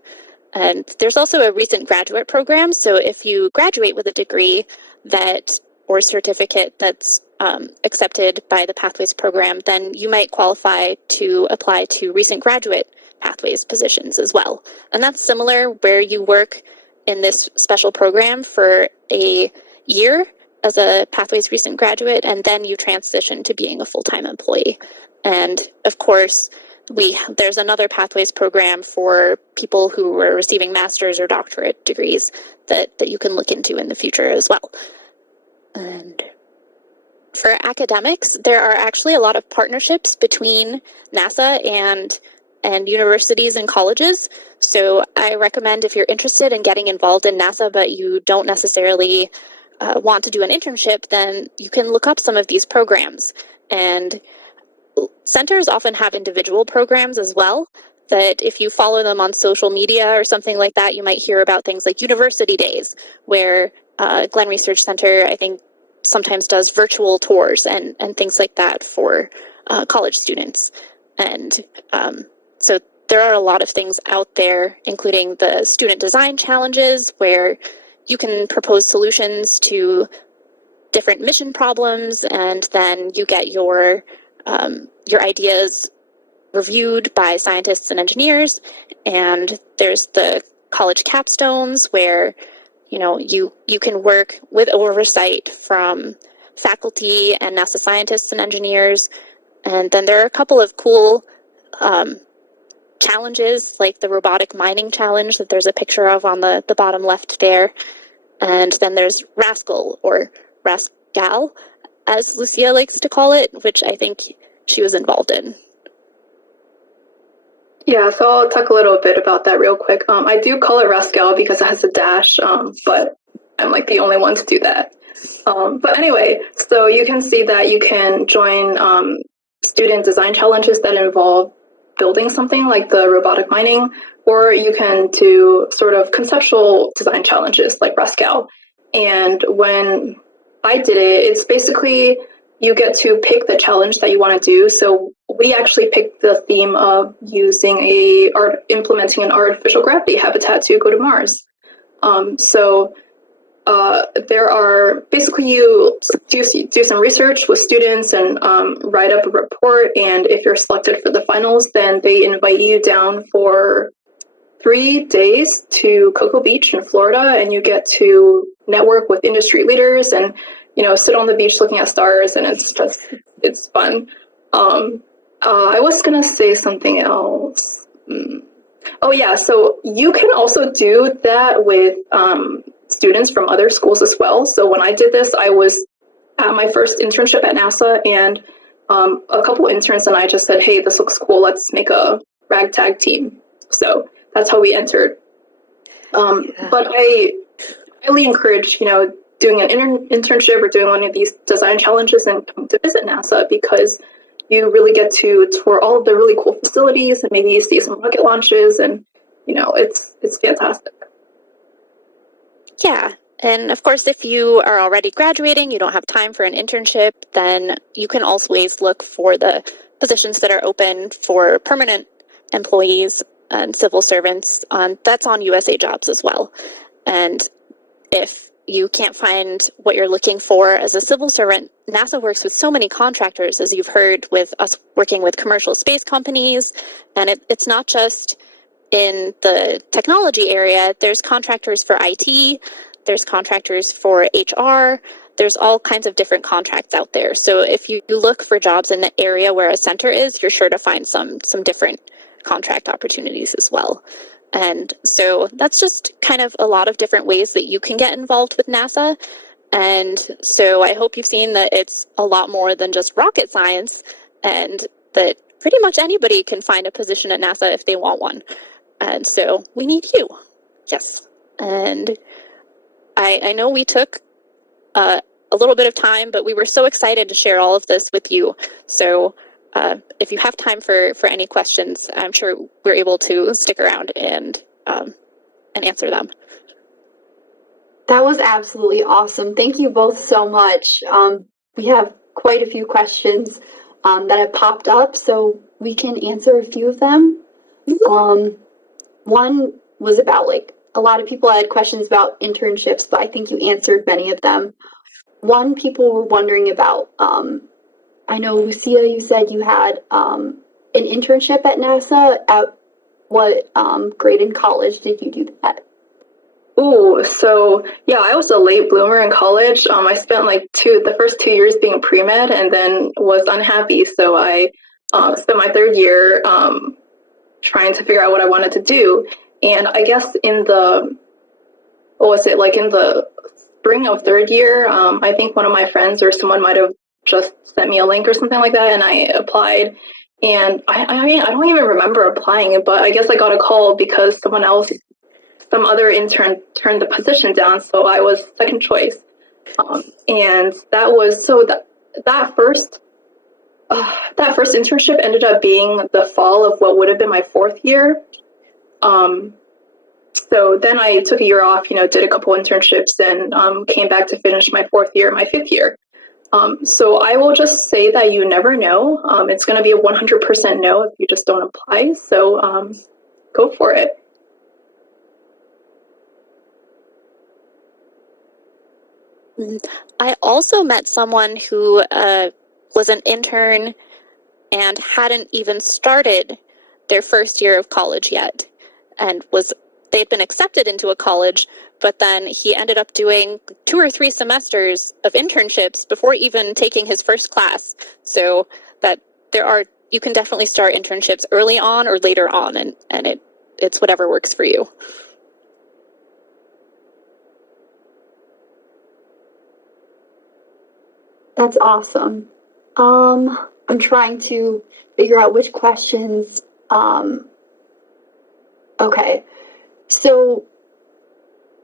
And there's also a recent graduate program. So if you graduate with a degree or certificate that's accepted by the Pathways program, then you might qualify to apply to recent graduate Pathways positions as well. And that's similar, where you work in this special program for a year as a Pathways recent graduate, and then you transition to being a full-time employee. And of course, there's another Pathways program for people who are receiving master's or doctorate degrees that you can look into in the future as well. And for academics, there are actually a lot of partnerships between NASA and universities and colleges. So I recommend, if you're interested in getting involved in NASA, but you don't necessarily want to do an internship, then you can look up some of these programs. And centers often have individual programs as well, that if you follow them on social media or something like that, you might hear about things like University Days, where Glenn Research Center, I think, sometimes does virtual tours and things like that for college students. And so there are a lot of things out there, including the student design challenges, where you can propose solutions to different mission problems, and then you get your ideas reviewed by scientists and engineers. And there's the college capstones, where you can work with oversight from faculty and NASA scientists and engineers. And then there are a couple of cool challenges, like the robotic mining challenge that there's a picture of on the bottom left there. And then there's Rascal, or Rascal, as Lucia likes to call it, which I think she was involved in. Yeah, so I'll talk a little bit about that real quick. I do call it Rascal because it has a dash, but I'm like the only one to do that. But anyway, so you can see that you can join student design challenges that involve building something like the robotic mining, or you can do sort of conceptual design challenges like Rascal. And when I did it, it's basically you get to pick the challenge that you want to do. So we actually picked the theme of implementing an artificial gravity habitat to go to Mars. There are basically, you do some research with students and write up a report. And if you're selected for the finals, then they invite you down for 3 days to Cocoa Beach in Florida, and you get to network with industry leaders and sit on the beach looking at stars, and it's fun. I was gonna say something else. Oh yeah, so you can also do that with students from other schools as well. So when I did this, I was at my first internship at NASA, and a couple interns and I just said, hey, this looks cool. Let's make a ragtag team. So that's how we entered. But I highly encourage, doing an internship or doing one of these design challenges and come to visit NASA, because you really get to tour all of the really cool facilities and maybe see some rocket launches, and it's fantastic. Yeah. And of course, if you are already graduating, you don't have time for an internship, then you can always look for the positions that are open for permanent employees and civil servants. That's on USA Jobs as well. And if you can't find what you're looking for as a civil servant, NASA works with so many contractors, as you've heard, with us working with commercial space companies. And it's not just in the technology area. There's contractors for IT, there's contractors for HR, there's all kinds of different contracts out there. So if you look for jobs in the area where a center is, you're sure to find some different contract opportunities as well. And so that's just kind of a lot of different ways that you can get involved with NASA. And so I hope you've seen that it's a lot more than just rocket science, and that pretty much anybody can find a position at NASA if they want one. And so we need you. Yes. And I know we took a little bit of time, but we were so excited to share all of this with you. So if you have time for any questions, I'm sure we're able to stick around and answer them. That was absolutely awesome. Thank you both so much. We have quite a few questions that have popped up, so we can answer a few of them. One was about, a lot of people had questions about internships, but I think you answered many of them. One, people were wondering about, I know, Lucia, you said you had an internship at NASA. At what grade in college did you do that? Ooh, so yeah, I was a late bloomer in college. I spent the first 2 years being pre-med and then was unhappy. So I spent my third year trying to figure out what I wanted to do. And I guess in the spring of third year, I think one of my friends or someone might have just sent me a link or something like that, and I applied. And I don't even remember applying, but I guess I got a call because some other intern turned the position down, so I was second choice. And that first internship ended up being the fall of what would have been my fourth year. So then I took a year off, did a couple internships, and came back to finish my fourth year, my fifth year. So I will just say that you never know. It's going to be a 100% no if you just don't apply. So go for it. I also met someone who was an intern and hadn't even started their first year of college yet, and they'd been accepted into a college, but then he ended up doing 2 or 3 semesters of internships before even taking his first class. So that you can definitely start internships early on or later on, and it's whatever works for you. That's awesome. I'm trying to figure out which questions. Okay. So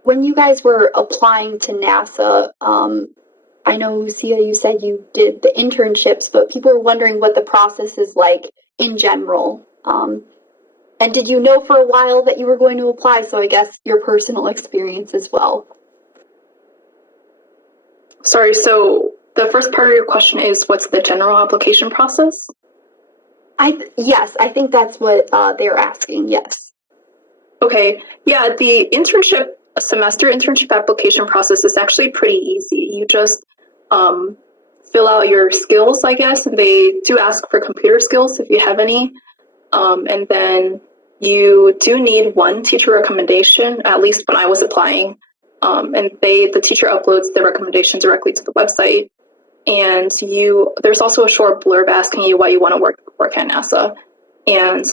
when you guys were applying to NASA, I know, Lucia, you said you did the internships, but people are wondering what the process is like in general. And did you know for a while that you were going to apply? So I guess your personal experience as well. Sorry, so the first part of your question is, what's the general application process? Yes, I think that's what they're asking, yes. Okay, yeah, the semester internship application process is actually pretty easy. You just fill out your skills, I guess, and they do ask for computer skills if you have any. And then you do need one teacher recommendation, at least when I was applying. And the teacher uploads the recommendation directly to the website. And there's also a short blurb asking you why you want to work at NASA. And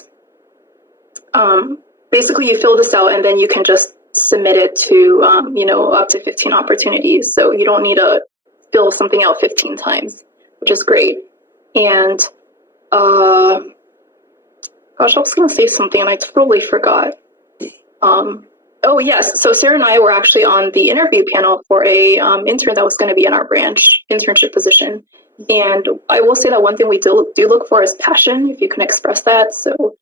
basically you fill this out and then you can just submit it to, up to 15 opportunities. So you don't need to fill something out 15 times, which is great. And gosh, I was going to say something and I totally forgot. Oh yes, so Sarah and I were actually on the interview panel for a intern that was going to be in our branch internship position. And I will say that one thing we do look for is passion, if you can express that. So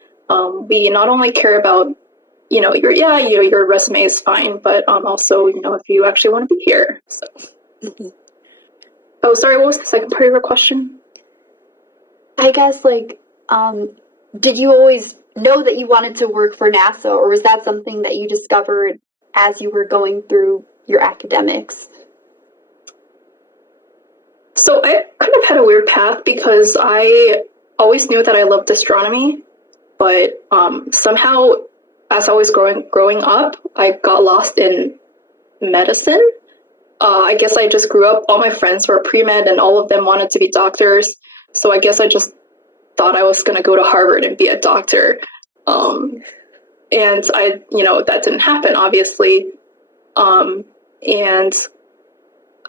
we not only care about, your resume is fine, but also, if you actually want to be here. So. Oh, sorry, what was the second part of your question? I guess, did you always know that you wanted to work for NASA, or was that something that you discovered as you were going through your academics? So I kind of had a weird path because I always knew that I loved astronomy, but somehow, as I was growing up, I got lost in medicine. I guess I just grew up, all my friends were pre-med and all of them wanted to be doctors. So I guess I just thought I was going to go to Harvard and be a doctor. And that didn't happen, obviously. And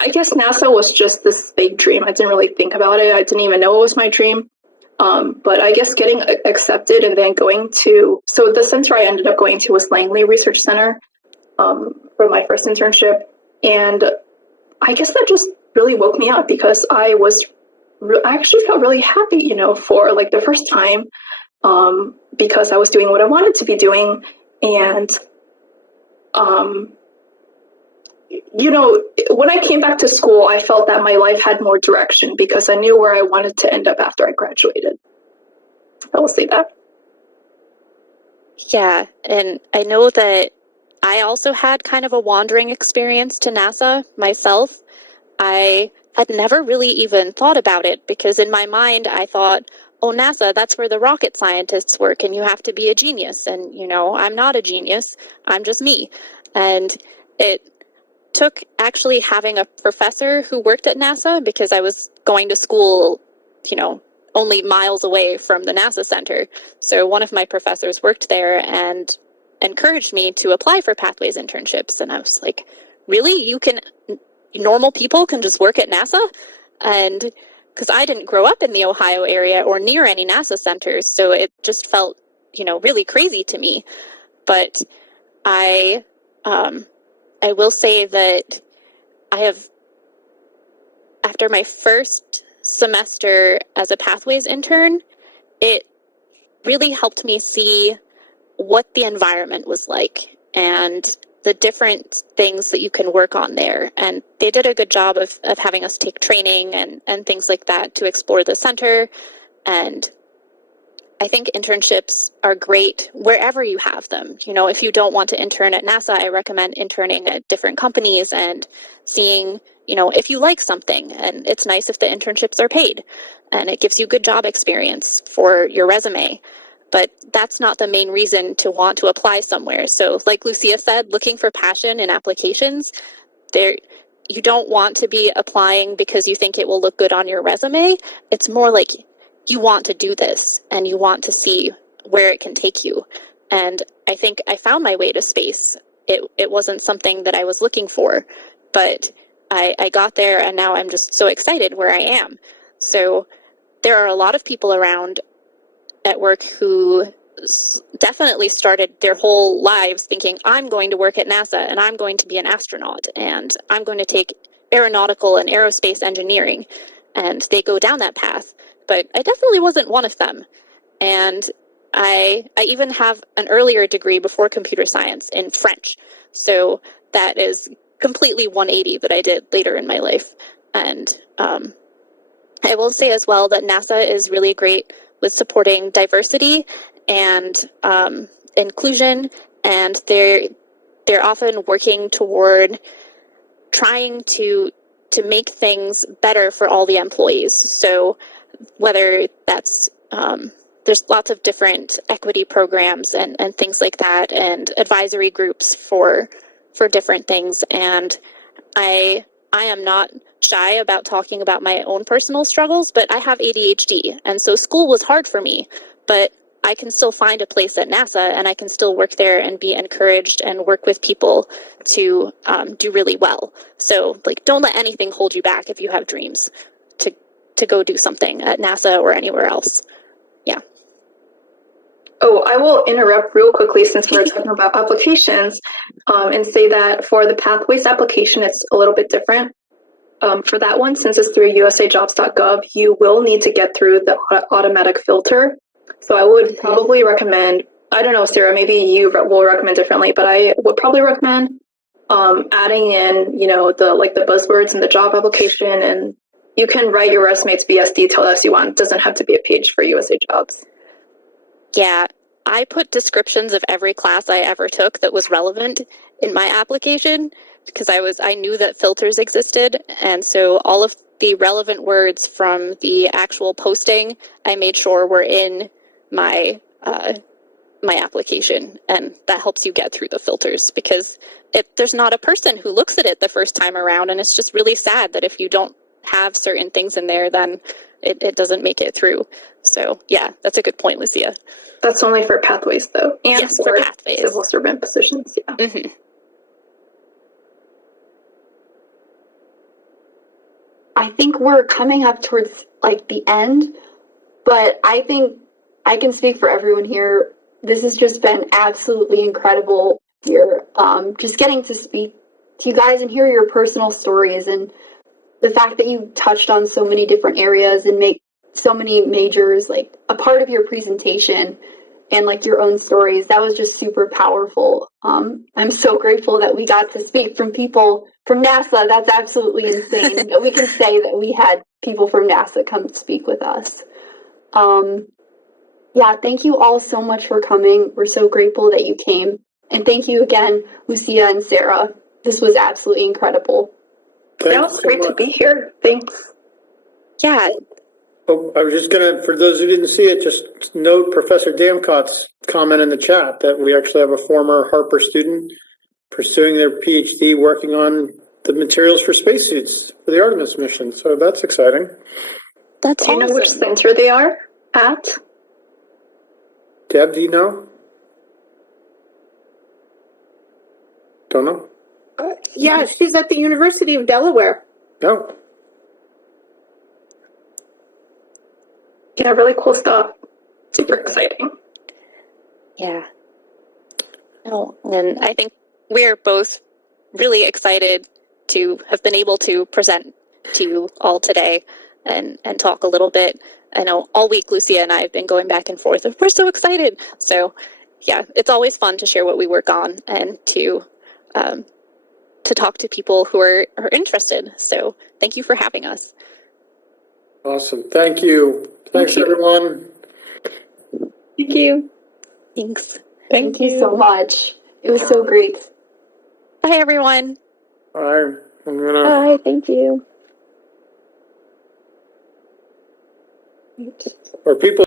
I guess NASA was just this big dream. I didn't really think about it. I didn't even know it was my dream. But I guess getting accepted and then so the center I ended up going to was Langley Research Center for my first internship. And I guess that just really woke me up because I actually felt really happy, for like the first time, because I was doing what I wanted to be doing. And, when I came back to school, I felt that my life had more direction because I knew where I wanted to end up after I graduated. I will say that. Yeah, and I know that I also had kind of a wandering experience to NASA myself. I had never really even thought about it because in my mind I thought, oh, NASA, that's where the rocket scientists work and you have to be a genius. And, I'm not a genius. I'm just me. And it took actually having a professor who worked at NASA because I was going to school, only miles away from the NASA center. So one of my professors worked there and encouraged me to apply for Pathways internships. And I was like, really? Normal people can just work at NASA? And because I didn't grow up in the Ohio area or near any NASA centers, so it just felt, really crazy to me. But I will say that after my first semester as a Pathways intern, it really helped me see what the environment was like and the different things that you can work on there. And they did a good job of having us take training and things like that to explore the center. And I think internships are great wherever you have them. If you don't want to intern at NASA, I recommend interning at different companies and seeing, if you like something. And it's nice if the internships are paid and it gives you good job experience for your resume. But that's not the main reason to want to apply somewhere. So like Lucia said, looking for passion in applications, you don't want to be applying because you think it will look good on your resume. It's more like you want to do this and you want to see where it can take you. And I think I found my way to space. It wasn't something that I was looking for, but I got there and now I'm just so excited where I am. So there are a lot of people around at work who definitely started their whole lives thinking, I'm going to work at NASA and I'm going to be an astronaut and I'm going to take aeronautical and aerospace engineering. And they go down that path. But I definitely wasn't one of them. And I even have an earlier degree before computer science in French. So that is completely 180 that I did later in my life. And I will say as well that NASA is really great with supporting diversity and inclusion, and they're often working toward trying to make things better for all the employees. So whether that's there's lots of different equity programs and things like that, and advisory groups for different things. And I am not shy about talking about my own personal struggles, but I have ADHD, and so school was hard for me, but I can still find a place at NASA and I can still work there and be encouraged and work with people to do really well. So don't let anything hold you back if you have dreams to to go do something at NASA or anywhere else. Yeah. Oh, I will interrupt real quickly since we're talking about applications, and say that for the Pathways application, it's a little bit different. For that one, since it's through usajobs.gov, you will need to get through the automatic filter. So I would probably recommend, I don't know, Sarah, maybe you will recommend differently, but I would probably recommend adding in, the buzzwords in the job application, and you can write your resume to be as detailed as you want. It doesn't have to be a page for USA Jobs. Yeah, I put descriptions of every class I ever took that was relevant in my application because I knew that filters existed, and so all of the relevant words from the actual posting I made sure were in my my application, and that helps you get through the filters because there's not a person who looks at it the first time around, and it's just really sad that if you don't have certain things in there, then it doesn't make it through. So yeah, that's a good point, Lucia. That's only for Pathways, though, and yes, for Pathways. Civil servant positions. Yeah. Mm-hmm. I think we're coming up towards the end, but I think I can speak for everyone here. This has just been absolutely incredible here. Just getting to speak to you guys and hear your personal stories, and the fact that you touched on so many different areas and make so many majors a part of your presentation, and your own stories. That was just super powerful. I'm so grateful that we got to speak from people from NASA. That's absolutely insane that we can say that we had people from NASA come speak with us. Yeah, thank you all so much for coming. We're so grateful that you came. And thank you again, Lucia and Sarah. This was absolutely incredible. That was great to be here. Thanks. Yeah. Oh, I was just going to, for those who didn't see it, just note Professor Damcott's comment in the chat that we actually have a former Harper student pursuing their PhD working on the materials for spacesuits for the Artemis mission. So that's exciting. That's Do you know which center they are at? Deb, do you know? Don't know? Yeah, she's at the University of Delaware. No. Yeah, really cool stuff. Super exciting. Yeah. Oh, and I think we're both really excited to have been able to present to you all today and talk a little bit. I know all week Lucia and I have been going back and forth. We're so excited. So yeah, it's always fun to share what we work on and to talk to people who are interested. So thank you for having us. Awesome. Thank you. Thanks, everyone. Thank you. Thanks. Thank you so much. It was so great. Bye, everyone. Bye. Bye, thank you. Are people